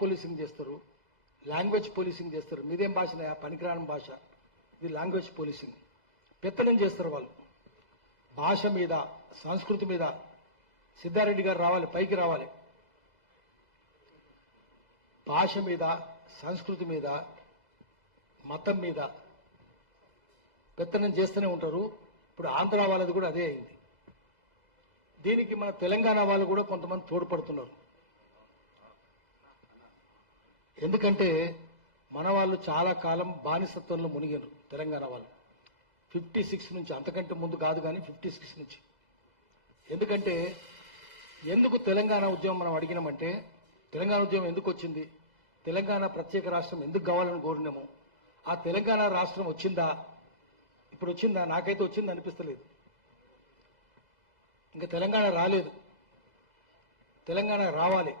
Policing చేస్తారు, language policing చేస్తారు. మీదేం భాషనయా? పనికిరాని భాష. ఇది లాంగ్వేజ్ పోలీసింగ్. పెత్తనం చేస్తారు వాళ్ళు భాష మీద, సంస్కృతి మీద. సిద్ధారెడ్డి గారు రావాలి, పైకి రావాలి. భాష మీద, సంస్కృతి మీద, మతం మీద పెత్తనం చేస్తూనే ఉంటారు. ఇప్పుడు ఆంధ్ర వాళ్ళది కూడా అదే అయింది. దీనికి మన తెలంగాణ వాళ్ళు కూడా కొంతమంది తోడ్పడుతున్నారు. ఎందుకంటే మన వాళ్ళు చాలా కాలం బానిసత్వంలో మునిగారు. తెలంగాణ వాళ్ళు 56 నుంచి, అంతకంటే ముందు కాదు కానీ 56 నుంచి. ఎందుకంటే ఎందుకు తెలంగాణ ఉద్యమం మనం అడిగినామంటే, తెలంగాణ ఉద్యమం ఎందుకు వచ్చింది, తెలంగాణ ప్రత్యేక రాష్ట్రం ఎందుకు కావాలని కోరినాము, ఆ తెలంగాణ రాష్ట్రం వచ్చిందా, ఇప్పుడు వచ్చిందా? నాకైతే వచ్చింది అనిపిస్తలేదు. ఇంకా తెలంగాణ రాలేదు. తెలంగాణ రావాలి.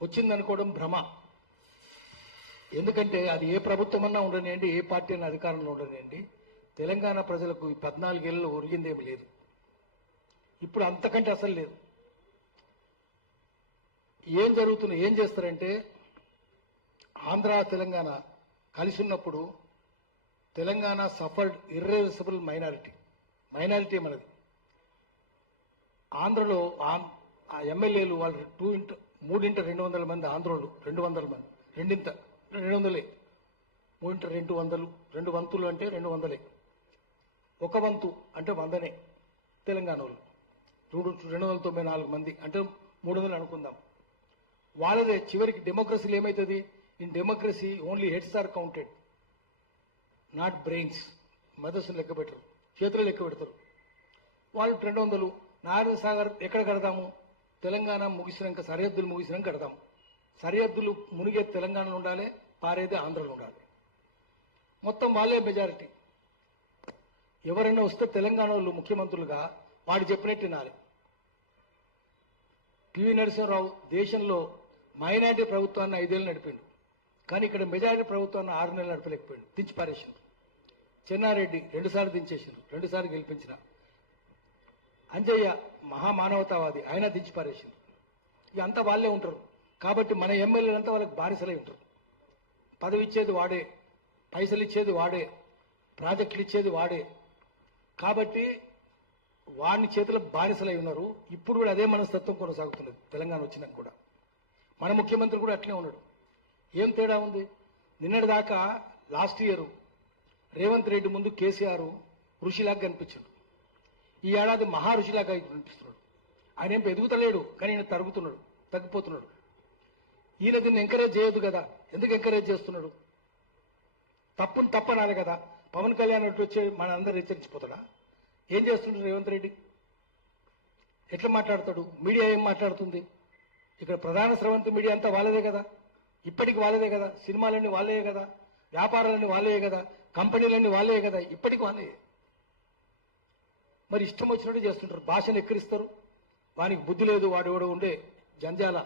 వచ్చిందనుకోవడం భ్రమ. ఎందుకంటే అది ఏ ప్రభుత్వం అన్నా ఉండనియండి, ఏ పార్టీ అన్నా అధికారంలో ఉండనియండి, తెలంగాణ ప్రజలకు ఈ 14 ఏళ్ళలో ఒరిగిందేమి లేదు. ఇప్పుడు అంతకంటే అసలు లేదు. ఏం జరుగుతుంది, ఏం చేస్తారంటే, ఆంధ్ర తెలంగాణ కలిసి ఉన్నప్పుడు తెలంగాణ సఫర్డ్ ఇర్రెవర్సిబుల్ మైనారిటీ మనది. ఆంధ్రలో ఆ ఎమ్మెల్యేలు వాళ్ళు 3x200 మంది, ఆంధ్రోళ్ళు 200 మంది, 200, 3x200, 2 వంతులు అంటే 200, ఒక వంతు అంటే 100నే తెలంగాణ వాళ్ళు. 294 మంది అంటే 300 అనుకుందాం. వాళ్ళదే చివరికి డెమోక్రసీలు ఏమవుతుంది? In democracy only heads are counted, not brains. మెదస్సును లెక్క పెట్టరు, చేతులు లెక్క పెడతారు. వాళ్ళు 200. నారాయణ సాగర్ ఎక్కడ కడదాము? తెలంగాణ ముగిసినాక, సరిహద్దులు ముగిసినాక కడదాము. సరిహద్దులు మునిగే తెలంగాణలో ఉండాలి, పారేది ఆంధ్రలో ఉండాలి. మొత్తం వాళ్ళే మెజారిటీ. ఎవరైనా వస్తే తెలంగాణ వాళ్ళు ముఖ్యమంత్రులుగా వాడు చెప్పినట్టు వినాలి. పివి నరసింహరావు దేశంలో మైనారిటీ ప్రభుత్వాన్ని 5 ఏళ్ళు నడిపిండు, కానీ ఇక్కడ మెజారిటీ ప్రభుత్వాన్ని 6 నెలలు నడపలేకపోయిండు, దించి పారేసిండు. చెన్నారెడ్డి 2 సార్లు దించేసిండు, 2 సార్లు గెలిపించిన. అంజయ్య మహామానవతావాది, ఆయన దించి పారేసిండు. ఇక అంతా వాళ్ళే ఉంటారు. కాబట్టి మన ఎమ్మెల్యేలంతా వాళ్ళకి బానిసలై ఉంటారు. పదవి ఇచ్చేది వాడే, పైసలు ఇచ్చేది వాడే, ప్రాజెక్టులు ఇచ్చేది వాడే. కాబట్టి వాడిని చేతుల బానిసలై ఉన్నారు. ఇప్పుడు కూడా అదే మనస్తత్వం కొనసాగుతున్నది. తెలంగాణ వచ్చినాక కూడా మన ముఖ్యమంత్రి కూడా అట్లే ఉన్నాడు. ఏం తేడా ఉంది? నిన్నటి దాకా లాస్ట్ ఇయర్ రేవంత్ రెడ్డి ముందు కేసీఆర్ ఋషిలాగా కనిపించాడు. ఈ ఏడాది మహా ఋషిలాగా కనిపిస్తున్నాడు. ఆయన ఏం ఎదుగుతలేడు, కానీ ఈయన తగ్గిపోతున్నాడు. ఈయన దీన్ని ఎంకరేజ్ చేయొద్దు కదా. ఎందుకు ఎంకరేజ్ చేస్తున్నాడు? తప్పుని తప్పనాలి కదా. పవన్ కళ్యాణ్ అటు వచ్చే మన అందరు హెచ్చరించిపోతాడా? ఏం చేస్తున్నాడు రేవంత్ రెడ్డి? ఎట్లా మాట్లాడతాడు? మీడియా ఏం మాట్లాడుతుంది? ఇక్కడ ప్రధాన స్రవంతి మీడియా అంతా వాళ్ళదే కదా, ఇప్పటికి వాళ్ళదే కదా, సినిమాలన్నీ వాళ్ళే కదా, వ్యాపారాలన్నీ వాళ్ళే కదా, కంపెనీలన్నీ వాళ్ళే కదా, ఇప్పటికి వాళ్ళే. మరి ఇష్టం వచ్చినట్టు చేస్తుంటారు, భాషను ఎక్కిరిస్తారు. వానికి బుద్ధి లేదు. వాడు ఎవడో ఉండే జంజాల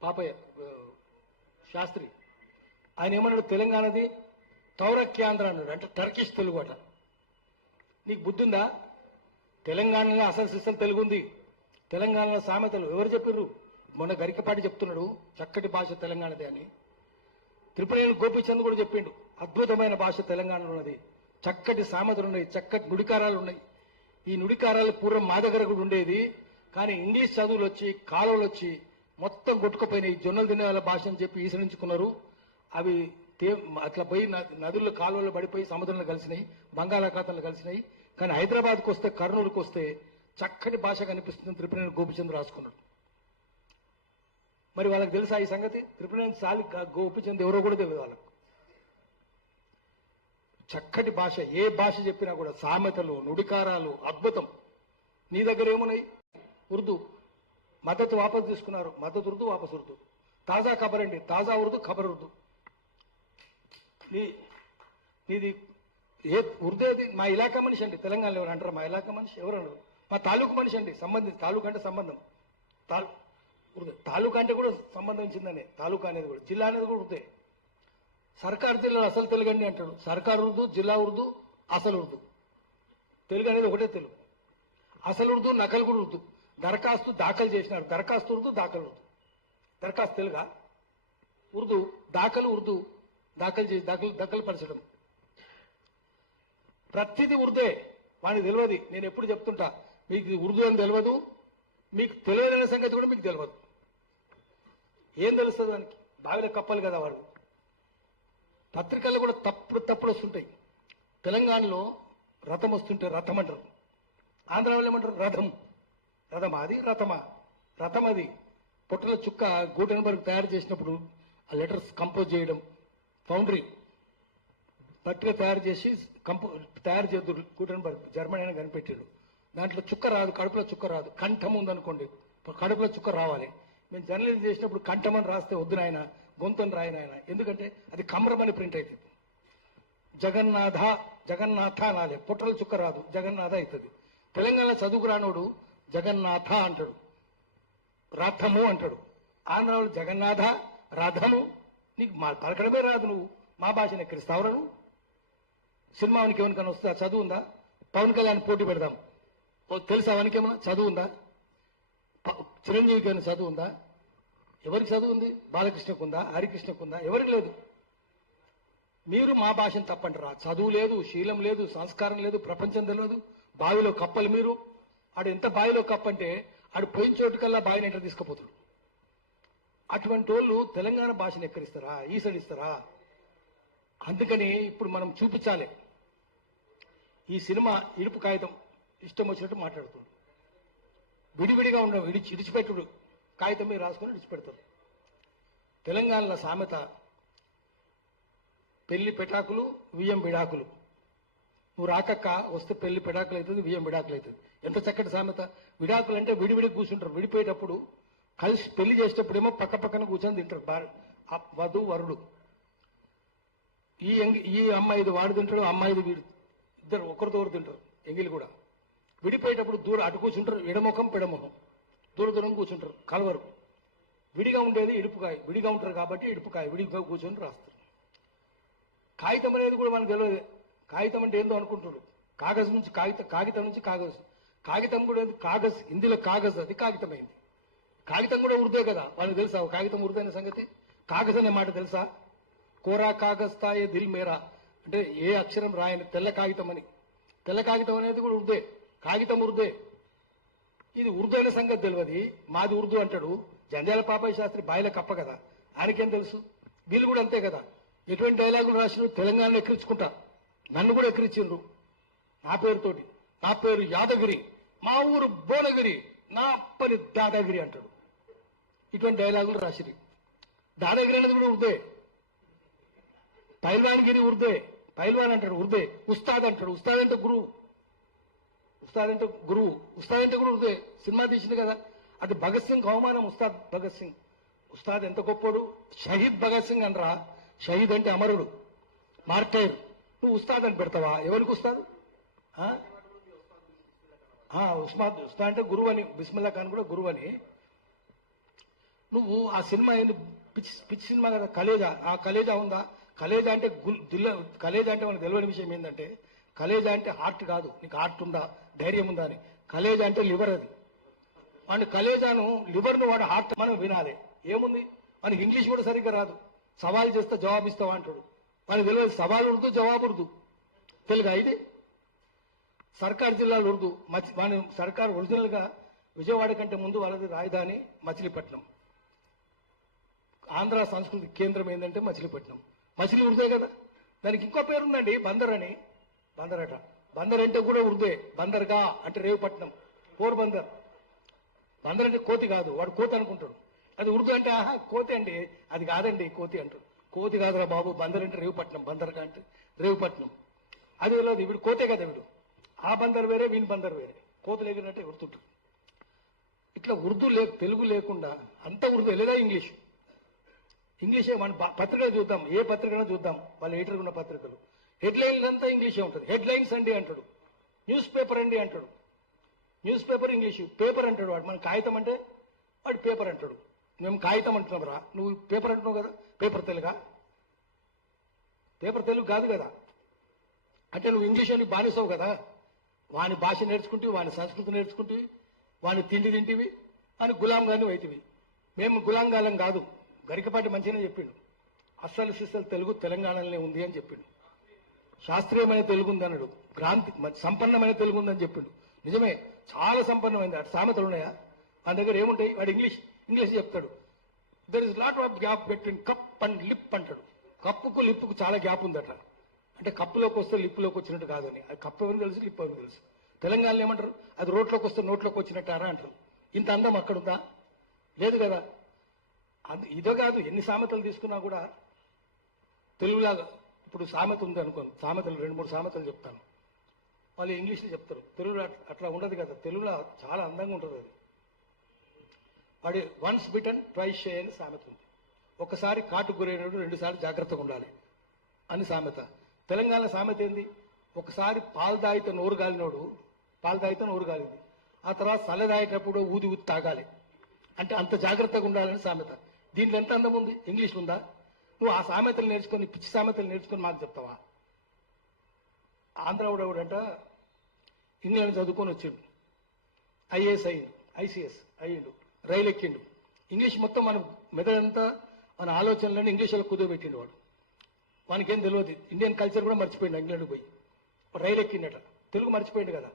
పాపయ్య శాస్త్రి, ఆయన ఏమన్నాడు? తెలంగాణది తౌరక్యాంధ్ర అన్నాడు, అంటే టర్కిష్ తెలుగు అట. నీకు బుద్ధి ఉందా? తెలంగాణలో అసలు సిస్టం తెలుగు ఉంది. తెలంగాణలో సామెతలు ఎవరు చెప్పారు? మొన్న గరికపాటి చెప్తున్నాడు, చక్కటి భాష తెలంగాణదే అని. త్రిపురేణి గోపీచంద్ కూడా చెప్పిండు, అద్భుతమైన భాష తెలంగాణలో ఉన్నది, చక్కటి సామెతలు ఉన్నాయి, చక్కటి నుడికారాలు ఉన్నాయి. ఈ నుడికారాలు పూర్వం మా దగ్గర కూడా ఉండేది, కానీ ఇంగ్లీష్ చదువులు వచ్చి, కాలువలు వచ్చి మొత్తం కొట్టుకుపోయినాయి. జొన్నలు తినే వాళ్ళ భాష అని చెప్పి ఈసరించుకున్నారు. అవి అట్లా పోయి నదుల్లో, కాలువల్లో పడిపోయి సముద్రంలో కలిసినాయి, బంగాళాఖాతంలో కలిసినాయి. కానీ హైదరాబాద్కు వస్తే, కర్నూలుకు వస్తే చక్కటి భాష కనిపిస్తుంది. త్రిపురేణి గోపీచంద్ రాసుకున్నాడు. మరి వాళ్ళకి తెలుసా ఈ సంగతి? త్రిపురేణి గోపీచంద్ ఎవరో కూడా తెలియదు వాళ్ళకు. చక్కటి భాష, ఏ భాష చెప్పినా కూడా సామెతలు, నుడికారాలు అద్భుతం. నీ దగ్గర ఏమున్నాయి? ఉర్దూ మద్దతు వాపసు తీసుకున్నారు, మద్దతు ఉర్దూ వాపసు ఉర్దూ. తాజా ఖబర్ అండి, తాజా ఉర్దూ, ఖబర్ ఉర్దూ. నీది ఏ ఉర్దూ? అది మా ఇలాకా మనిషి అండి. తెలంగాణలో ఎవరు అంటారు మా ఇలాకా మనిషి? ఎవరు అన్నారు? మా తాలూకు మనిషి అండి. సంబంధించి తాలూకు అంటే సంబంధం, ఉర్దూ. తాలూకా అంటే కూడా సంబంధించిందనే. తాలూకా అనేది కూడా, జిల్లా అనేది కూడా ఉర్దే. సర్కారు జిల్లాలో అసలు తెలుగు అండి అంటాడు. సర్కారు ఉర్దూ, జిల్లా ఉర్దూ, అసలు ఉర్దూ. తెలుగు అనేది ఒకటే తెలుగు. అసలు ఉర్దూ, నకలు కూడా ఉర్దూ. దరఖాస్తు దాఖలు చేసినారు, దరఖాస్తు ఉర్దూ, దాఖలు ఉర్దూ. దరఖాస్తు తెలుగా, ఉర్దూ దాఖలు, ఉర్దూ దాఖలు చేసి దాఖలు పరచడం, ప్రతిదీ ఉర్దే. వానికి తెలియదు. నేను ఎప్పుడు చెప్తుంటా, మీకు ఇది ఉర్దూ అని తెలియదు, మీకు తెలియదనే సంగతి కూడా మీకు తెలియదు. ఏం తెలుస్తుంది వానికి? బావిలో కప్పాలి కదా వాడు. పత్రికల్లో కూడా తప్పుడు వస్తుంటాయి. తెలంగాణలో రథం వస్తుంటే రథం అంటారు, ఆంధ్రాలో ఏమంటారు రథం. రథమా అది? రథం అది. పొట్టల చుక్క గూటెన్బర్గ్ తయారు చేసినప్పుడు ఆ లెటర్స్ కంపోజ్ చేయడం, ఫౌండరీ పట్టిక తయారు చేసి తయారు చేద్దురు. గూటెన్బర్గ్ జర్మనీ అని కనిపెట్టాడు. దాంట్లో చుక్క రాదు, కడుపులో చుక్క రాదు. కంఠం ఉందనుకోండి, కడుపులో చుక్క రావాలి. మేము జర్నలిజం చేసినప్పుడు కంఠం అని రాస్తే వద్దు నాయన, గొంతని రాయన ఆయన. ఎందుకంటే అది కమ్రమని ప్రింట్ అవుతుంది. జగన్నాథ అనాలి, పుట్టల చుక్క రాదు, జగన్నాథ అవుతుంది. తెలంగాణ చదువుకు రానోడు జగన్నాథ అంటాడు, రథము అంటాడు. ఆంధ్రాలో జగన్నాథ, రథము. నీకు మా పలకడమే రాదు, నువ్వు మా భాషను ఎక్కడిస్తావురా నువ్వు? సినిమానికి ఎవరికైనా వస్తుందా? చదువు ఉందా? పవన్ కళ్యాణ్ పోటీ పెడదాం, తెలుసా అవనికేమన్నా? చదువు ఉందా? చిరంజీవికి ఏమైనా చదువు ఉందా? ఎవరికి చదువు ఉంది? బాలకృష్ణకు ఉందా? హరికృష్ణకు ఉందా? ఎవరికి లేదు. మీరు మా భాషను తప్పంటారా? చదువు లేదు, శీలం లేదు, సంస్కారం లేదు, ప్రపంచం తెలియదు. బావిలో కప్పలు మీరు. ఆడు ఎంత బావిలో కప్పంటే ఆడు పోయిన చోటుకల్లా బావిని ఎంటర్ తీసుకుపోతాడు. అటువంటి వాళ్ళు తెలంగాణ భాషను ఎక్కడిస్తారా? ఈసడిస్తారా? అందుకని ఇప్పుడు మనం చూపించాలి. ఈ సినిమా ఇడుపు కాగితం ఇష్టం వచ్చినట్టు మాట్లాడుతుంది. విడివిడిగా ఉండవు, ఇడిచిపెట్టుడు. కాగితం మీద రాసుకొని ఇడిచిపెడతారు. తెలంగాణలో సామెత పెళ్లి పెటాకులు, వియ్యం విడాకులు. నువ్వు రాకక్క వస్తే పెళ్లి పెడాకులు అవుతుంది, వియ్యం విడాకులు అవుతుంది. ఎంత చక్కటి సామెత. విడాకులు అంటే విడివిడి కూర్చుంటారు. విడిపోయేటప్పుడు కలిసి పెళ్లి చేసేటప్పుడు ఏమో పక్క పక్కన కూర్చొని తింటారు వధు వరుడు. ఈ అమ్మాయిది వాడు తింటాడు, అమ్మాయిది వీడు, ఇద్దరు ఒకరితో ఒకరు తింటారు. ఎంగిలి కూడా విడిపోయేటప్పుడు దూరం అటు కూర్చుంటారు, ఎడముఖం పెడముఖం, దూరం కూర్చుంటారు, కలవరు. విడిగా ఉండేది ఇడుపుకాయ. విడిగా ఉంటారు కాబట్టి ఇడుపుకాయ, విడిగా కూర్చొని రాస్తారు. కాగితం అనేది కూడా మనకు తెలియదు. కాగితం అంటే ఏందో అనుకుంటున్నారు. కాగజ్ నుంచి కాగితం నుంచి కాగజ్. కాగితం కూడా కాగజ్, హిందీలో కాగజ్, అది కాగితం అయింది. కాగితం కూడా ఉర్దే కదా, వాళ్ళకి తెలుసా కాగితం ఉర్దే అనే సంగతి? కాగజ్ అనే మాట తెలుసా? కోరా కాగజ్ తాయే దిల్ మేరా అంటే ఏ అక్షరం రాయని తెల్ల కాగితం అని. తెల్ల కాగితం అనేది కూడా ఉర్దే, కాగితం ఉర్దే. ఇది ఉర్దూ అనే సంగతి తెలియదు. మాది ఉర్దూ అంటాడు. జంధ్యాల పాపయ్య శాస్త్రి బాయిల కప్ప కదా, ఆయనకేం తెలుసు? వీళ్ళు కూడా అంతే కదా. ఎటువంటి డైలాగులు రాసిన తెలంగాణలో ఎక్కిరించుకుంటా. నన్ను కూడా ఎక్కిరించిండ్రు నా పేరుతోటి. నా పేరు యాదగిరి, మా ఊరు భువనగిరి, నా పని దాదాగిరి అంటాడు. ఇటువంటి డైలాగులు రాసిరి. దాదాగిరి అనేది కూడా ఉర్దే. పైల్వాన్గిరి ఉర్దే, పైల్వాన్ అంటాడు ఉర్దే. ఉస్తాద్ అంటాడు, ఉస్తాద్ అంటే గురువు. ఉస్తాద్ అంటే గురువు, ఉస్తాద్ అంటే కూడా ఉర్దే. సినిమా తీసింది కదా, అది భగత్ సింగ్ అవమానం. ఉస్తాద్ భగత్ సింగ్, ఉస్తాద్ ఎంత గొప్పోడు. షహీద్ భగత్ సింగ్ అనరా. షహీద్ అంటే అమరుడు, మార్టైర్. నువ్వు ఉస్తాద్ అని పెడతావా? ఎవరికి ఉస్తాద్? ఉస్తాద్ అంటే గురువు అని. బిస్మిల్లా ఖాన్ కూడా గురువు అని. నువ్వు ఆ సినిమా ఏంది? పిచ్చి సినిమా కదా కలేజా. ఆ కలేజా ఉందా? కలేజా అంటే కలేజా అంటే మనకు తెలియని విషయం ఏంటంటే, కలేజా అంటే హార్ట్ కాదు. నీకు హార్ట్ ఉందా, ధైర్యం ఉందా అని. కలేజా అంటే లివర్. అది వాడి కలేజాను, లివర్ను వాడు హార్ట్ మనం వినాలి. ఏముంది మనకి ఇంగ్లీష్ కూడా సరిగ్గా రాదు. సవాల్ చేస్తే జవాబు ఇస్తావా అంటాడు. మనకు తెలియదు సవాల్ ఉర్దు, జవాబు ఉర్దు. తెలుగా ఇది? సర్కార్ జిల్లాలో ఉర్దు. మన సర్కార్ ఒరిజినల్ గా విజయవాడ కంటే ముందు వాళ్ళది రాజధాని మచిలీపట్నం. ఆంధ్ర సంస్కృతి కేంద్రం ఏంటంటే మచిలీపట్నం. మచిలీ ఉర్దే కదా. దానికి ఇంకో పేరు ఉందండి, బందర్ అని. బందర్ అట. బందర్ అంటే కూడా ఉర్దే. బందర్గా అంటే రేవుపట్నం, పోర్బందర్. బందర్ అంటే కోతి కాదు, వాడు కోతి అనుకుంటాడు. అది ఉర్దూ అంటే ఆహా కోతి అండి, అది కాదండి కోతి అంటాడు. కోతి కాదురా బాబు, బందర్ అంటే రేవుపట్నం, బందర్గా అంటే రేవుపట్నం. అది తెలియదు. వీడు కోతే కదా వీడు. ఆ బందర్ వేరే, వీని బందర్ వేరే. కోతులు ఎగిరినట్టే గుర్తుంటుంది. ఇట్లా ఉర్దూ తెలుగు లేకుండా అంత ఉర్దూ లేదా ఇంగ్లీష్. ఇంగ్లీషే. మన పత్రికలు చూద్దాం, ఏ పత్రికైనా చూద్దాం, వాళ్ళ ఎడిటర్ ఉన్న పత్రికలు హెడ్లైన్స్ అంతా ఇంగ్లీషే ఉంటుంది. హెడ్లైన్స్ అండి అంటాడు. న్యూస్ పేపర్ అండి అంటాడు. News paper English. పేపర్ అంటాడు వాడు. మన కాగితం అంటే వాడు పేపర్ అంటాడు. మేము కాగితం అంటున్నాం రా, నువ్వు పేపర్ అంటున్నావు కదా. పేపర్ తెలుగా? పేపర్ తెలుగు కాదు కదా. అంటే నువ్వు ఇంగ్లీష్ అని బానిసావు కదా. వాని భాష నేర్చుకుంటే, వాని సంస్కృతి నేర్చుకుంటే, వాని తిండి తింటివి, వాని గులాం గాని అవుతుంది. మేము గులాంగాలం కాదు. గరికపాటి మంచిగానే చెప్పిండు. అస్సలు సిస్సలు తెలుగు తెలంగాణలోనే ఉంది అని చెప్పిండు. శాస్త్రీయమైన తెలుగు ఉంది అన్నాడు. సంపన్నమైన తెలుగు ఉందని చెప్పిండు. నిజమే, చాలా సంపన్నమైంది. అటు సామెతలు ఉన్నాయా? మన దగ్గర ఏముంటాయి? వాడు ఇంగ్లీష్ చెప్తాడు. There is lot of gap between cup and lip అంటాడు. కప్పుకు లిప్పుకు చాలా గ్యాప్ ఉందట. అంటే కప్పులోకి వస్తే లిప్పులోకి వచ్చినట్టు కాదని. అది కప్పు ఏమని తెలుసు, లిప్పు ఏమని తెలుసు. తెలంగాణలో ఏమంటారు? అది రోట్లోకి వస్తే నోట్లోకి వచ్చినట్టారా అంటారు. ఇంత అందం అక్కడుందా? లేదు కదా. ఇదో కాదు, ఎన్ని సామెతలు తీసుకున్నా కూడా తెలుగులాగా. ఇప్పుడు సామెత ఉంది అనుకోండి, సామెతలు 2-3 సామెతలు చెప్తాను. వాళ్ళు ఇంగ్లీష్లో చెప్తారు. తెలుగులో అట్లా ఉండదు కదా. తెలుగులో చాలా అందంగా ఉంటుంది అది. వాడి వన్స్ బిటన్ ట్వైస్ షై అని సామెత ఉంది. ఒకసారి కాటు గురైనడు 2 సార్లు జాగ్రత్తగా ఉండాలి అని సామెత. తెలంగాణ సామెత ఏంది? ఒకసారి పాలు తాగితే నోరు గాలినోడు, పాలు తాగితే నోరు గాలింది. ఆ తర్వాత సల్ల తాగేటప్పుడు ఊది తాగాలి. అంటే అంత జాగ్రత్తగా ఉండాలని సామెత. దీంట్లో ఎంత అందం ఉంది? ఇంగ్లీష్ ఉందా? నువ్వు ఆ సామెతలు నేర్చుకొని, పిచ్చి సామెతలు నేర్చుకొని మాకు చెప్తావా? ఆంధ్రావుడవుడంట ఇంగ్లాండ్ చదువుకొని వచ్చిండు. ఐఏఎస్ అయ్యిండు, ఐసీఎస్ అయ్యిండు, రైలు ఎక్కిండు. ఇంగ్లీష్ మొత్తం మన మెదడంతా, మన ఆలోచనలను ఇంగ్లీష్లో కుదవబెట్టిండు వాడు. వానికేం తెలియదు. ఇండియన్ కల్చర్ కూడా మర్చిపోయిండు. ఇంగ్లాండ్ పోయి రైలు ఎక్కిండట. తెలుగు మర్చిపోయిండు కదా.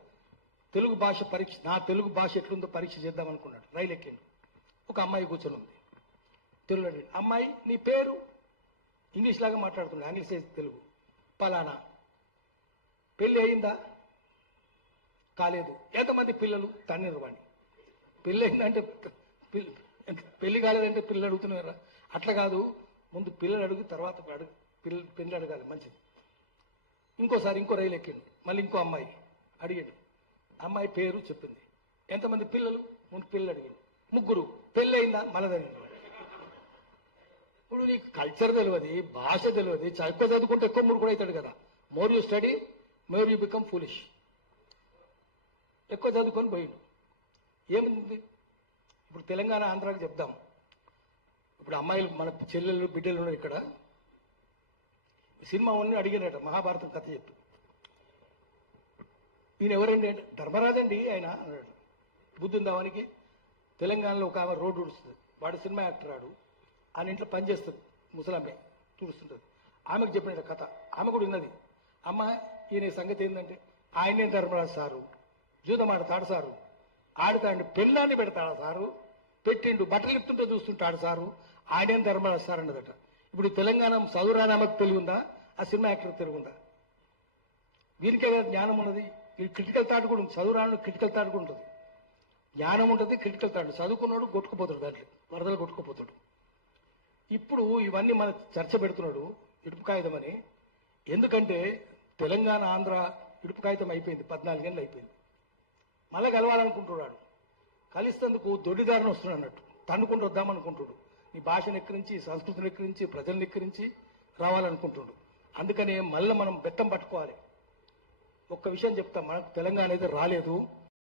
తెలుగు భాష పరీక్ష, నా తెలుగు భాష ఎట్లుందో పరీక్ష చేద్దాం అనుకున్నాడు. రైలు ఎక్కిండు. ఒక అమ్మాయి కూర్చొని ఉంది. తెలుగు అడిగిండు. అమ్మాయి నీ పేరు? ఇంగ్లీష్ లాగా మాట్లాడుతున్నాడు, ఇంగ్లీష్ తెలుగు. పలానా. పెళ్లి అయిందా? కాలేదు. ఎంతమంది పిల్లలు? తన్నీరు వాణి. పెళ్లి అయిందంటే పెళ్లి కాలేదంటే పిల్లలు అడుగుతున్నారా? అట్లా కాదు, ముందు పిల్లలు అడుగు, తర్వాత పెళ్లి అడగాలి. మంచిది. ఇంకోసారి ఇంకో రైలు ఎక్కిండు. మళ్ళీ ఇంకో అమ్మాయి అడిగాడు. అమ్మాయి పేరు చెప్పింది. ఎంతమంది పిల్లలు? ముందు పిల్లలు అడిగాడు. 3. పెళ్లి అయిందా? మళ్ళీ. ఇప్పుడు నీకు కల్చర్ తెలియదు, భాష తెలియదు. ఎక్కువ చదువుకుంటే ఎక్కువ మూడు కూడా అవుతాడు కదా. More you study more you become foolish. ఎక్కువ చదువుకొని పోయిండు. ఏముంది ఇప్పుడు? తెలంగాణ ఆంధ్రాకి చెప్దాం. ఇప్పుడు అమ్మాయిలు, మన చెల్లెళ్ళు, బిడ్డలు ఉన్నారు ఇక్కడ. సినిమా వాళ్ళని అడిగారట, మహాభారతం కథ చెప్పి. ఈయన ఎవరండి అంటే, ధర్మరాజండి ఆయన అన్నాడు. బుద్ధి ఉందా వానికి? తెలంగాణలో ఒక ఆమె రోడ్డు ఉడుస్తుంది. వాడు సినిమా యాక్టర్. ఆడు ఆయన ఇంట్లో పనిచేస్తుంది. ముసలామె తుడుస్తుంటుంది. ఆమెకు చెప్పిన కథ ఆమె కూడా ఉన్నది. అమ్మ, ఈయన సంగతి ఏంటంటే, ఆయనే ధర్మరాజు సారు, జూదం ఆడతాడు సారు, ఆడతాడు, పెళ్ళాన్ని పెడతాడు సారు, పెట్టిండు, బట్టలు ఇస్తుంటే చూస్తుంటాడు సారు, ఆయనేం ధర్మరాజు సార్ అన్నదట. ఇప్పుడు తెలంగాణ చదువురానామకు తెలివి ఉందా? ఆ సినిమా యాక్టర్ తెలివి ఉందా? వీరికే జ్ఞానం ఉన్నది. ఈ క్రిటికల్ థాట్ కూడా ఉంది. చదువురాను క్రిటికల్ థాట్ కూడా ఉంటుంది. జ్ఞానం ఉంటుంది, క్రిటికల్ థాట్. చదువుకున్నాడు కొట్టుకుపోతాడు, దాంట్లో వరదలు కొట్టుకుపోతాడు. ఇప్పుడు ఇవన్నీ మన చర్చ పెడుతున్నాడు ఇడుపు కాగితం అని. ఎందుకంటే తెలంగాణ ఆంధ్ర ఇడుపు కాగితం అయిపోయింది. 14 ఏళ్ళు అయిపోయింది. మళ్ళీ కలవాలనుకుంటున్నాడు. కలిస్తేందుకు దొడ్డిదారిని వస్తున్నాడు అన్నట్టు. తన్నుకుంటూ వద్దామనుకుంటున్నాడు. ఈ భాషను ఎక్కిరించి, సంస్కృతిని ఎక్కిరించి, ప్రజలను ఎక్కిరించి రావాలనుకుంటున్నాడు. అందుకనే మళ్ళీ మనం బెత్తం పట్టుకోవాలి. ఒక్క విషయం చెప్తాం, మనకు తెలంగాణ అయితే రాలేదు.